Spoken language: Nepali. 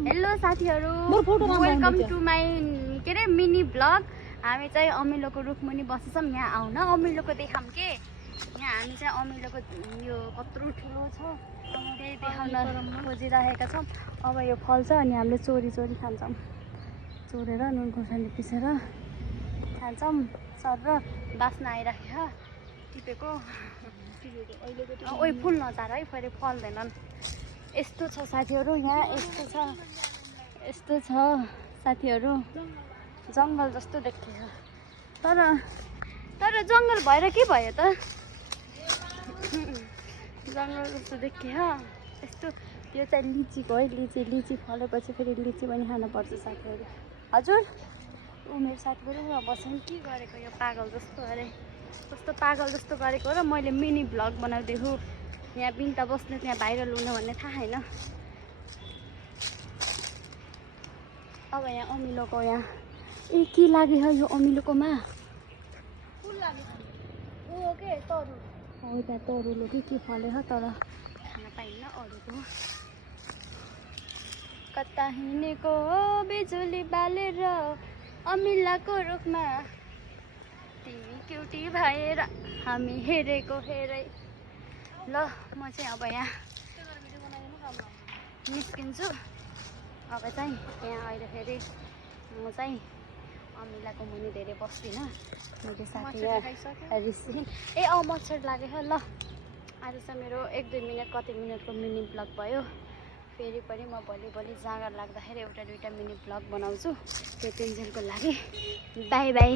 हेलो साथीहरू, वेलकम टु माई के अरे मिनी ब्लग। हामी चाहिँ अमिलोको रुखमुनि बसेछौँ। यहाँ आउन अमिलोको देखाऊँ के। यहाँ हामी चाहिँ अमिलोको यो कत्रो ठुलो छ, त्यही देखाउन खोजिरहेका छौँ। अब यो फल्छ अनि हामीले चोरी चोरी खान्छौँ। चोरेर नुन खोर्सानी पिसेर खान्छौँ। सर र बास्ना आइराखेको टिपेको। ओइ फुल नचार है, फेरि फल्दैनन्। यस्तो छ साथीहरू, यहाँ यस्तो छ साथीहरू, जङ्गल जस्तो देखियो। तर जङ्गल भएर के भयो त? जङ्गल जस्तो देखियो। यस्तो यो चाहिँ लिचीको है, लिची फलेपछि फेरि लिची पनि खानुपर्छ साथीहरू। हजुर ऊ मेरो साथीहरू उहाँ बस्छन्, के गरेको यो पागल जस्तो अरे, कस्तो पागल जस्तो गरेको र मैले मिनी भ्लग बनाउँदैछु। यहाँ बिन्ता बस्ने त्यहाँ भाइरल हुने भन्ने थाहा छैन। अब यहाँ अमिलोको यहाँ के लाग्यो यो अमिलोकोमा? फुल लाग्यो। हो के तरुल हो, त्यहाँ तरुल हो कि के फलेछ, तर खान पाइन्न अरूको। कता हिँडेको बिजुली बालेर अमिलाको रुखमा, तिमी क्युटी भएर हामी हेरेको हेरै। ल म चाहिँ अब यहाँ निस्किन्छु। अब चाहिँ यहाँ अहिले फेरि म चाहिँ अमिलाको मुनि धेरै बस्दिनँ। मेरो साथी ऋषि मच्छर लागेको। ल आज चाहिँ मेरो 1-2 मिनट कति मिनटको मिनी ब्लग भयो। फेरि पनि म भोलि जाँगर लाग्दाखेरि 1-2 मिनी ब्लग बनाउँछु। त्यो तिनजनको लागि बाई बाई।